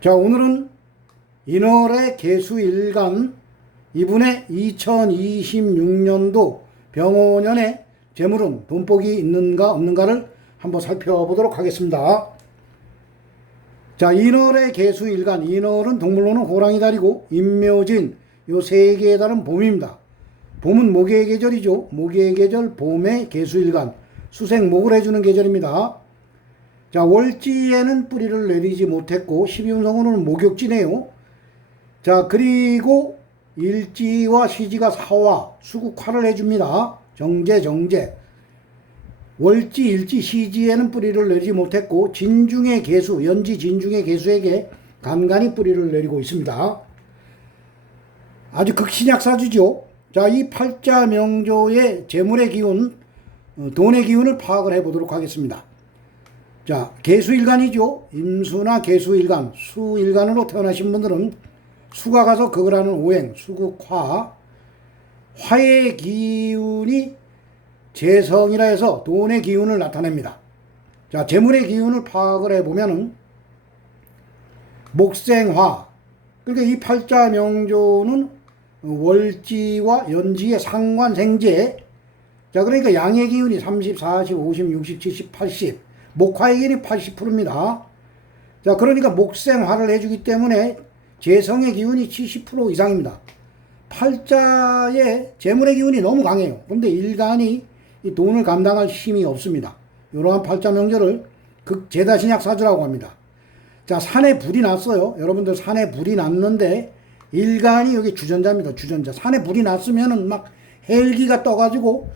자, 오늘은 인월의 개수 일간 이분의 2026년도 병원년의 재물은 돈복이 있는가 없는가를 한번 살펴보도록 하겠습니다. 자, 인월의 개수 일간, 인월은 동물로는 호랑이 달이고 임묘진 요 세 개의 달은 봄입니다. 봄은 모기의 계절이죠. 모기의 계절 봄의 개수 일간 수생 목을 해주는 계절입니다. 자, 월지에는 뿌리를 내리지 못했고 12운성으로는 목욕지네요. 자, 그리고 일지와 시지가 사화, 수국화를 해줍니다. 정제, 정제. 월지, 일지, 시지에는 뿌리를 내리지 못했고 진중의 개수, 연지, 진중의 개수에게 간간히 뿌리를 내리고 있습니다. 아주 극신약 사주죠. 자, 이 팔자 명조의 재물의 기운, 어, 돈의 기운을 파악을 해보도록 하겠습니다. 자, 개수일간이죠. 임수나 개수일간, 수일간으로 태어나신 분들은 수가 가서 극을 하는 오행, 수극화, 화의 기운이 재성이라 해서 돈의 기운을 나타냅니다. 자, 재물의 기운을 파악을 해보면은 목생화, 그러니까 이 팔자 명조는 월지와 연지의 상관생제, 자, 그러니까 양의 기운이 30, 40, 50, 60, 70, 80, 목화의 기운이 80%입니다. 자, 그러니까 목생화를 해주기 때문에 재성의 기운이 70% 이상입니다. 팔자의 재물의 기운이 너무 강해요. 근데 일간이 이 돈을 감당할 힘이 없습니다. 이러한 팔자 명절을 극제다신약 사주라고 합니다. 자, 산에 불이 났어요. 여러분들 산에 불이 났는데 일간이 여기 주전자입니다. 주전자. 산에 불이 났으면은 막 헬기가 떠가지고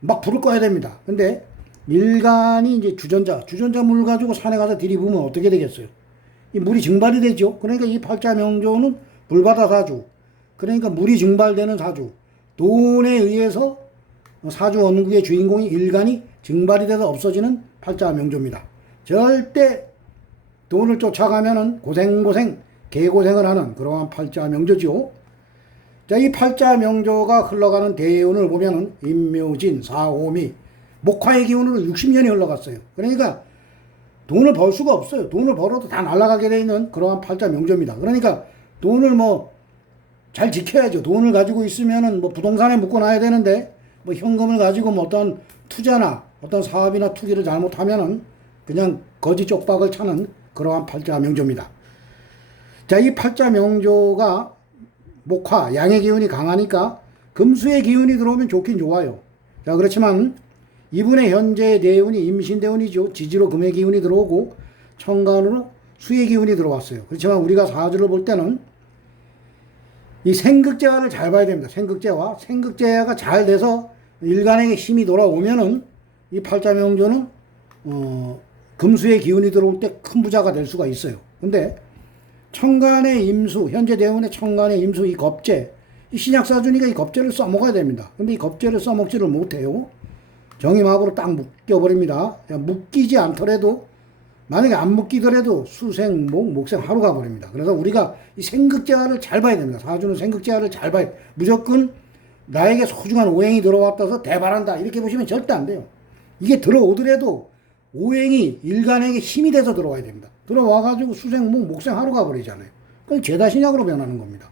막 불을 꺼야 됩니다. 근데 일간이 이제 주전자, 주전자 물 가지고 산에 가서 들이부으면 어떻게 되겠어요? 이 물이 증발이 되죠. 그러니까 이 팔자 명조는 불바다 사주. 그러니까 물이 증발되는 사주. 돈에 의해서 사주 원국의 주인공이 일간이 증발이 돼서 없어지는 팔자 명조입니다. 절대 돈을 쫓아가면은 고생고생 개고생을 하는 그러한 팔자 명조죠. 자, 이 팔자 명조가 흘러가는 대운을 보면은 임묘진, 사오미, 목화의 기운으로 60년이 흘러갔어요. 그러니까 돈을 벌 수가 없어요. 돈을 벌어도 다 날아가게 돼 있는 그러한 팔자 명조입니다. 그러니까 돈을 뭐 잘 지켜야죠. 돈을 가지고 있으면은 뭐 부동산에 묶어놔야 되는데 뭐 현금을 가지고 뭐 어떤 투자나 어떤 사업이나 투기를 잘못하면은 그냥 거지 쪽박을 차는 그러한 팔자 명조입니다. 자, 이 팔자 명조가 목화, 양의 기운이 강하니까 금수의 기운이 들어오면 좋긴 좋아요. 자, 그렇지만 이분의 현재 대운이 임신대운이죠. 지지로 금의 기운이 들어오고 천간으로 수의 기운이 들어왔어요. 그렇지만 우리가 사주를 볼 때는 이 생극제화를 잘 봐야 됩니다. 생극제화. 생극제화가 잘 돼서 일간에게 힘이 돌아오면은 이 팔자명조는 어, 금수의 기운이 들어올 때 큰 부자가 될 수가 있어요. 근데 천간의 임수, 현재 대운의 천간의 임수 이 겁제, 이 신약사주니까 이 겁제를 써먹어야 됩니다. 근데 이 겁제를 써먹지를 못해요. 정임합으로 딱 묶여버립니다. 묶이지 않더라도 만약에 안 묶이더라도 수생, 목, 목생 하루 가버립니다. 그래서 우리가 이 생극제화를 잘 봐야 됩니다. 사주는 생극제화를 잘 봐야 무조건 나에게 소중한 오행이 들어왔다서 대발한다. 이렇게 보시면 절대 안 돼요. 이게 들어오더라도 오행이 일간에게 힘이 돼서 들어와야 됩니다. 들어와가지고 수생, 목, 목생 하루 가버리잖아요. 그건 죄다 신약으로 변하는 겁니다.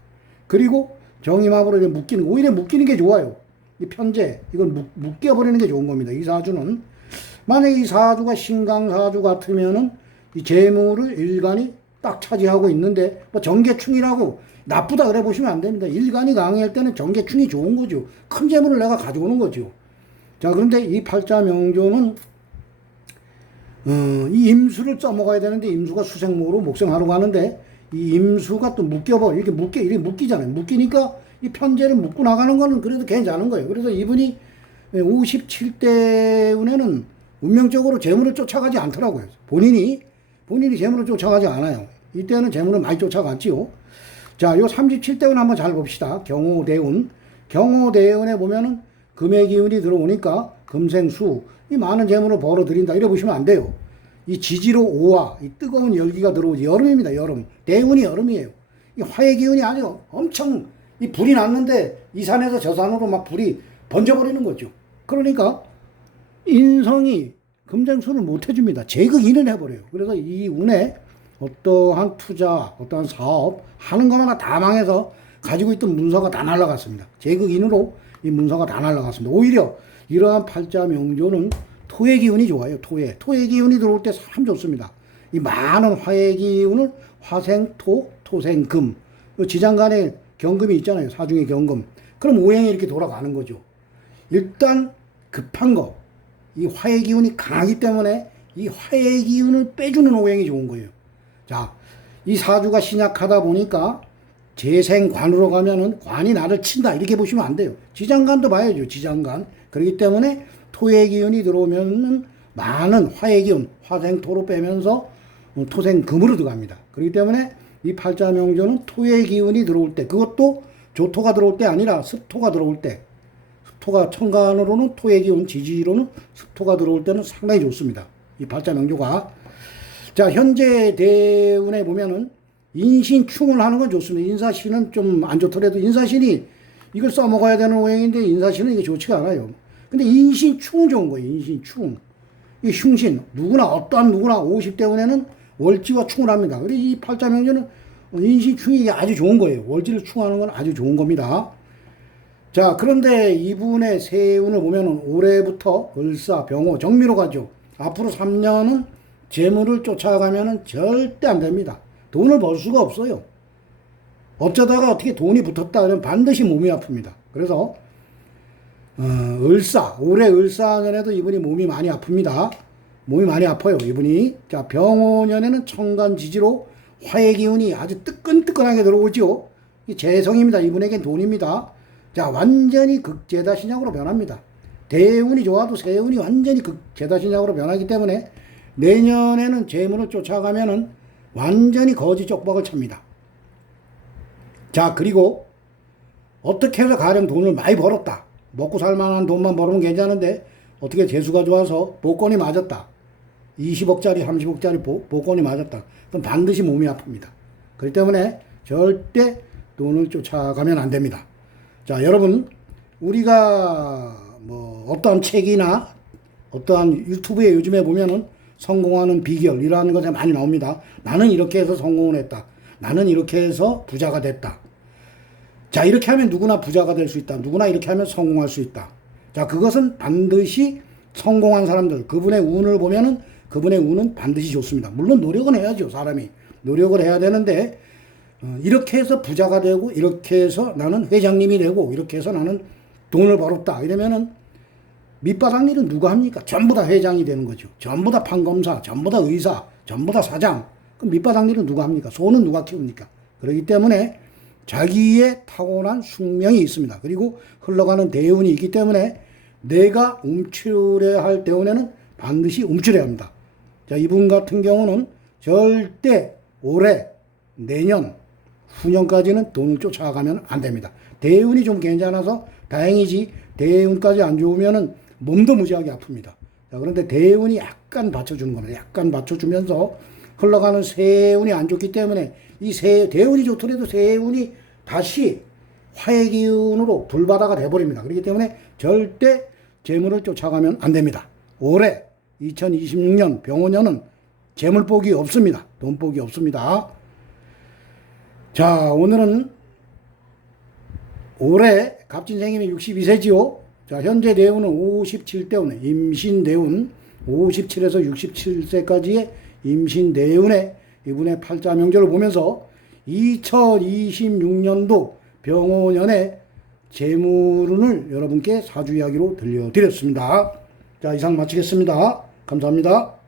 그리고 이제 묶이는, 오히려 묶이는 게 좋아요. 이 편제, 이건 묶, 묶여버리는 게 좋은 겁니다. 이 사주는. 만약에 이 사주가 신강사주 같으면은 이 재물을 일간이 딱 차지하고 있는데 뭐 정계충이라고 나쁘다 그래 보시면 안 됩니다. 일간이 강할 때는 정계충이 좋은 거죠. 큰 재물을 내가 가져오는 거죠. 자, 그런데 이 팔자 명조는 어, 이 임수를 써먹어야 되는데 임수가 수생목으로 목생하러 가는데 이 임수가 또 묶여버 이렇게 묶여 이렇게 묶이잖아요. 묶이니까 이 편제를 묶고 나가는 거는 그래도 괜찮은 거예요. 그래서 이분이 57대 운에는 운명적으로 재물을 쫓아가지 않더라고요. 본인이 본인이 재물을 쫓아가지 않아요. 이때는 재물을 많이 쫓아갔지요. 자, 요 37대 운 한번 잘 봅시다. 경호대운. 경호대운에 보면은 금의 기운이 들어오니까 금생수 이 많은 재물을 벌어들인다 이래 보시면 안 돼요. 이 지지로 오화 이 뜨거운 열기가 들어오지 여름입니다. 여름 대운이 여름이에요. 이 화의 기운이 아주 엄청 이 불이 났는데 이 산에서 저 산으로 막 불이 번져버리는 거죠. 그러니까 인성이 금생수를 못 해줍니다. 제극인을 해버려요. 그래서 이 운에 어떠한 투자, 어떠한 사업 하는 것마다 다 망해서 가지고 있던 문서가 다 날라갔습니다. 제극인으로 이 문서가 다 날라갔습니다. 오히려 이러한 팔자 명조는 토의 기운이 좋아요. 토의. 토의 기운이 들어올 때 참 좋습니다. 이 많은 화의 기운을 화생토, 토생금. 그 지장간에 경금이 있잖아요. 사중의 경금. 그럼 오행이 이렇게 돌아가는 거죠. 일단 급한 거. 이 화의 기운이 강하기 때문에 이 화의 기운을 빼주는 오행이 좋은 거예요. 자, 이 사주가 신약하다 보니까 재생관으로 가면은 관이 나를 친다 이렇게 보시면 안 돼요. 지장간도 봐야죠. 지장간. 그렇기 때문에 토의 기운이 들어오면은 많은 화의 기운, 화생토로 빼면서 어, 토생금으로 들어갑니다. 그렇기 때문에 이 팔자 명조는 토의 기운이 들어올 때 그것도 조토가 들어올 때 아니라 습토가 들어올 때 습토가 천간으로는 토의 기운, 지지로는 습토가 들어올 때는 상당히 좋습니다. 이 팔자 명조가 자 현재 대운에 보면은 인신충을 하는 건 좋습니다. 인사신은 좀 안 좋더라도 인사신이 이걸 써먹어야 되는 오행인데 인사신은 이게 좋지가 않아요. 근데 인신충은 좋은 거예요. 인신충. 이 흉신 누구나 어떠한 누구나 50대 운에는 월지와 충을 합니다. 그래서 이 팔자명제는 인신충이 이게 아주 좋은 거예요. 월지를 충하는 건 아주 좋은 겁니다. 자 그런데 이분의 세운을 보면은 올해부터 을사, 병호, 정미로 가죠. 앞으로 3년은 재물을 쫓아가면은 절대 안 됩니다. 돈을 벌 수가 없어요. 어쩌다가 어떻게 돈이 붙었다 그러면 반드시 몸이 아픕니다. 그래서 어, 을사 올해 을사년에도 이분이 몸이 많이 아픕니다. 몸이 많이 아파요 이분이. 자 병오년에는 청간지지로 화의 기운이 아주 뜨끈뜨끈하게 들어오죠. 이 재성입니다. 이분에겐 돈입니다. 자 완전히 극제다 신약으로 변합니다. 대운이 좋아도 세운이 완전히 극제다 신약으로 변하기 때문에 내년에는 재물을 쫓아가면은 완전히 거지 쪽박을 찹니다. 자, 그리고 어떻게 해서 가령 돈을 많이 벌었다. 먹고 살 만한 돈만 벌으면 괜찮은데 어떻게 재수가 좋아서 복권이 맞았다. 20억짜리, 30억짜리 보, 복권이 맞았다. 그럼 반드시 몸이 아픕니다. 그렇기 때문에 절대 돈을 쫓아가면 안 됩니다. 자, 여러분, 우리가 뭐 어떠한 책이나 어떠한 유튜브에 요즘에 보면은 성공하는 비결 이러한 것에 많이 나옵니다. 나는 이렇게 해서 성공을 했다. 나는 이렇게 해서 부자가 됐다. 자, 이렇게 하면 누구나 부자가 될 수 있다. 누구나 이렇게 하면 성공할 수 있다. 자, 그것은 반드시 성공한 사람들, 그분의 운을 보면은 그분의 운은 반드시 좋습니다. 물론 노력은 해야죠, 사람이. 노력을 해야 되는데, 어, 이렇게 해서 부자가 되고, 이렇게 해서 나는 회장님이 되고, 이렇게 해서 나는 돈을 벌었다. 이러면은 밑바닥 일은 누가 합니까? 전부 다 회장이 되는 거죠. 전부 다 판검사, 전부 다 의사, 전부 다 사장. 그럼 밑바닥 일은 누가 합니까? 소는 누가 키웁니까? 그렇기 때문에 자기의 타고난 숙명이 있습니다. 그리고 흘러가는 대운이 있기 때문에 내가 움츠려야 할 대운에는 반드시 움츠려야 합니다. 자, 이분 같은 경우는 절대 올해, 내년, 후년까지는 돈을 쫓아가면 안 됩니다. 대운이 좀 괜찮아서 다행이지 대운까지 안 좋으면은 몸도 무지하게 아픕니다. 자, 그런데 대운이 약간 받쳐주는 겁니다. 약간 받쳐주면서 흘러가는 세운이 안 좋기 때문에 이 세, 대운이 좋더라도 세운이 다시 화의 기운으로 불바다가 돼버립니다. 그렇기 때문에 절대 재물을 쫓아가면 안 됩니다. 올해 2026년 병원년은 재물복이 없습니다. 돈복이 없습니다. 자, 오늘은 올해 갑진생님이 62세지요. 자, 현재 대운은 57대운에 임신 대운 57에서 67세까지의 임신 대운에 이분의 팔자 명절을 보면서 2026년도 병호년의 재물운을 여러분께 사주 이야기로 들려드렸습니다. 자, 이상 마치겠습니다. 감사합니다.